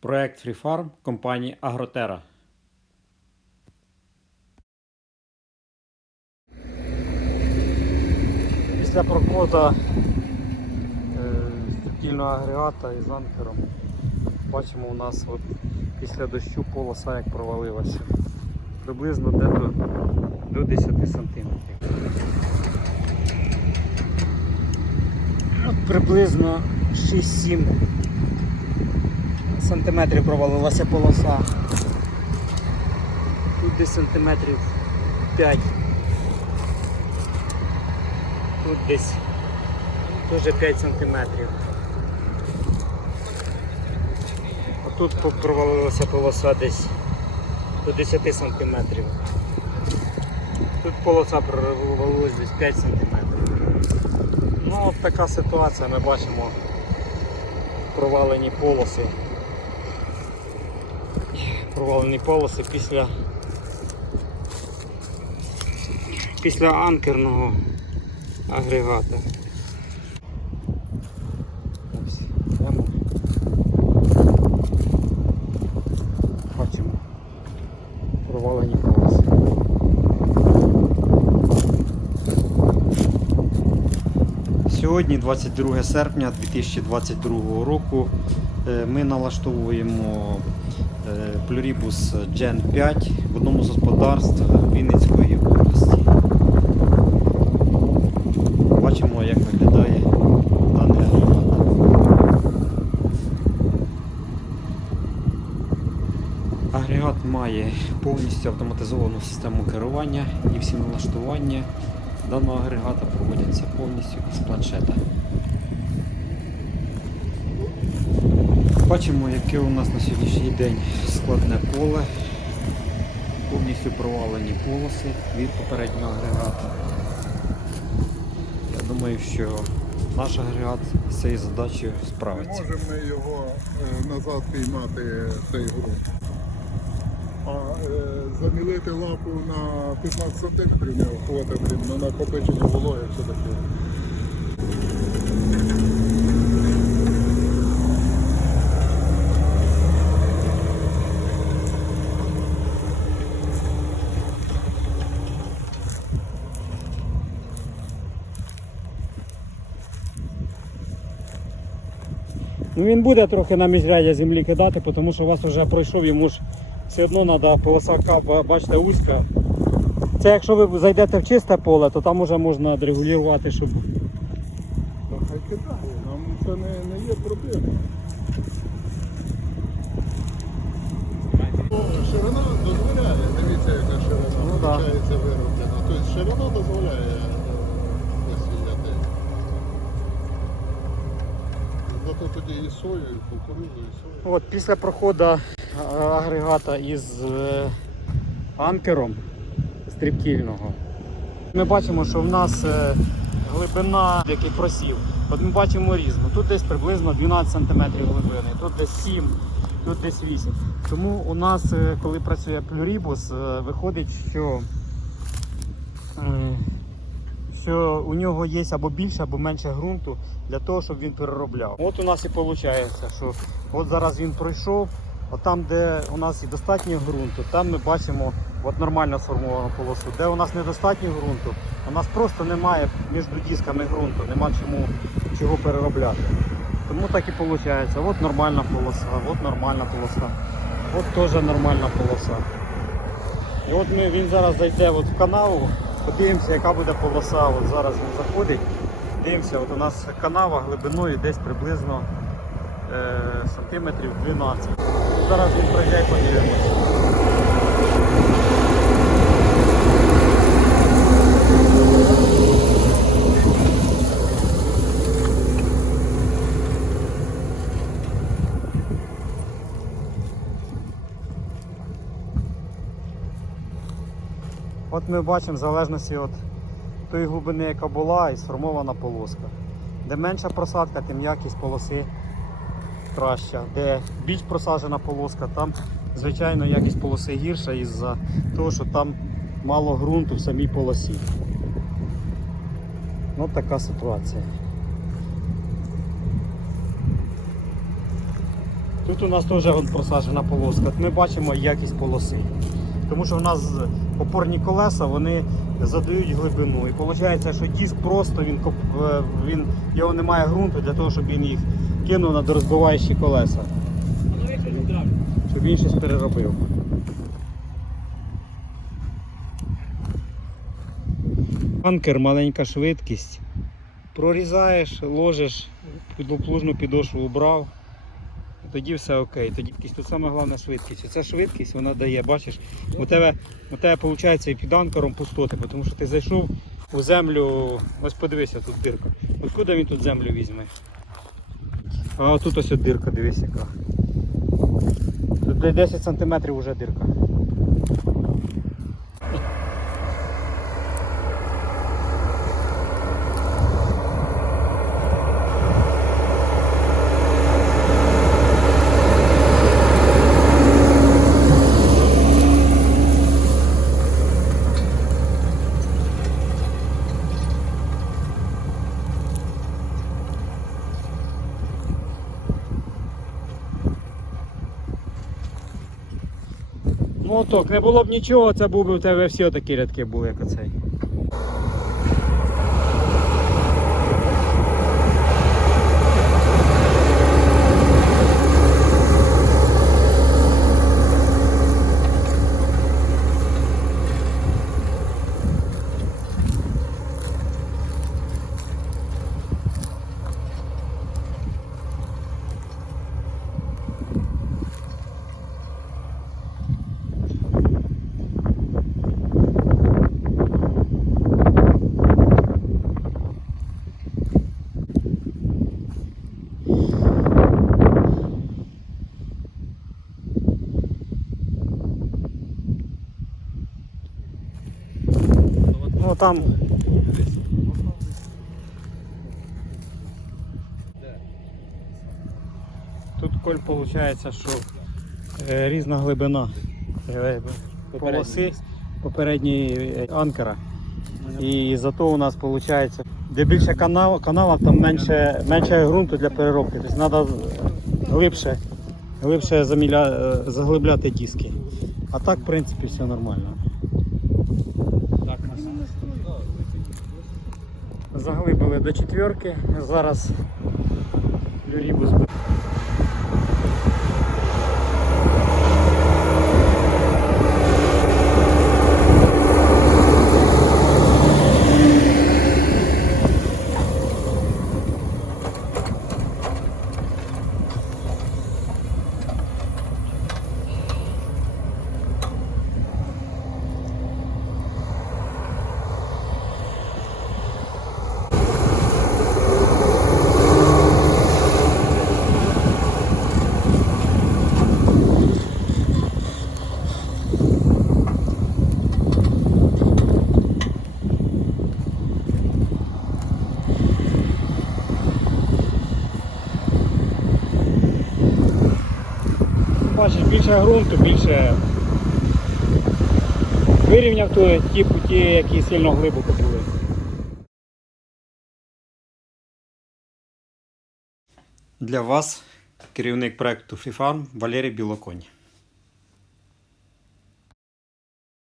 Проект Free Farm компанії Агротера. Після проходу е, стільного агрегата із анкером бачимо у нас от після дощу полоса як провалилася. Приблизно дето до 10 сантиметрів. Приблизно 6-7 сантиметрів провалилася полоса. Тут десь сантиметрів 5. Тут десь теж 5 сантиметрів. Отут по- провалилася полоса десь до 10 сантиметрів. Тут полоса провалилась десь 5 сантиметрів. Ну от така ситуація, ми бачимо провалені полоси. Провалені полоси після після анкерного агрегата. Бачимо провалені полоси. Сьогодні, 22 серпня 2022 року, е, ми налаштовуємо плюрібус Gen 5 в одному з господарств Вінницької області. Бачимо, як виглядає даний агрегат. Агрегат має повністю автоматизовану систему керування і всі налаштування даного агрегата проводяться повністю із планшета. Бачимо, яке у нас на сьогоднішній день складне поле. Повністю провалені полоси від попереднього агрегата. Я думаю, що наш агрегат з цією задачею справиться. можемо ми його е, назад піймати цей ґрунт. А е, замілити лапу на 15 см не блін, на накопичення вологи все таке. Ну він буде трохи на міжрядя землі кидати, тому що у вас вже пройшов, йому ж все одно треба полоса капа, бачите, вузька. Це якщо ви зайдете в чисте поле, то там вже можна регулювати, щоб. Та хай кидає, нам це не, не є проблема. Ширина дозволяє, дивіться, яка ширина Ну, да. виходить вироблена. Тобто ширина дозволяє е, посіяти. Тоді і сою, і кукурудзу, і сою. От після проходу е, агрегата із е, анкером стрібкільного, ми бачимо, що в нас е, глибина, який просів. От ми бачимо різну. Тут десь приблизно 12 см глибини, тут десь 7, тут десь 8. Тому у нас, коли працює плюрібус, виходить, що, що у нього є або більше, або менше ґрунту для того, щоб він переробляв. От у нас і виходить, що от зараз він пройшов, от там, де у нас і достатньо ґрунту, там ми бачимо от нормально сформовану полосу. Де у нас недостатньо ґрунту, у нас просто немає між дисками ґрунту, нема чому чого переробляти. Тому так і виходить. От нормальна полоса, от нормальна полоса, от теж нормальна полоса. І от ми, він зараз зайде от в канаву, подивимося, яка буде полоса. От зараз він заходить. Дивимося, от у нас канава глибиною десь приблизно е, сантиметрів 12. Зараз він пройде подивимося. Ми бачимо в залежності від тої глибини, яка була, і сформована полоска. Де менша просадка, тим якість полоси краща. Де більш просаджена полоска, там, звичайно, якість полоси гірша із-за того, що там мало ґрунту в самій полосі. Ну, така ситуація. Тут у нас теж просаджена полоска. Ми бачимо якість полоси. Тому що в нас опорні колеса вони задають глибину. І виходить, що диск просто він, е, він його немає ґрунту для того, щоб він їх кинув на дорозбиваючі колеса. Щоб він щось переробив. Анкер, маленька швидкість. Прорізаєш, ложиш, підлоплужну підошву убрав. Тоді все окей. Тоді тут саме головне швидкість. Оця швидкість вона дає, бачиш, у тебе, у тебе виходить і під анкером пустоти, тому що ти зайшов у землю. Ось подивися, тут дирка. Откуда він тут землю візьме? А тут ось от дирка, дивись яка. Тут де 10 см вже дирка. Ну не було б нічого, це був би у тебе всі такі рядки були, як оцей. Ну там. Тут коль виходить, що е, різна глибина е, полоси попередньої е, анкера. І зато у нас виходить, де більше канал, канала, там менше, менше ґрунту для переробки. Тобто треба глибше, глибше заміля, е, заглибляти диски. А так, в принципі, все нормально. Заглибили до четверки. Зараз люрібу збив. Бачиш, більше ґрунту, більше вирівняв ті путі, які сильно глибоко були. Для вас керівник проекту FIFARM Валерій Білоконь.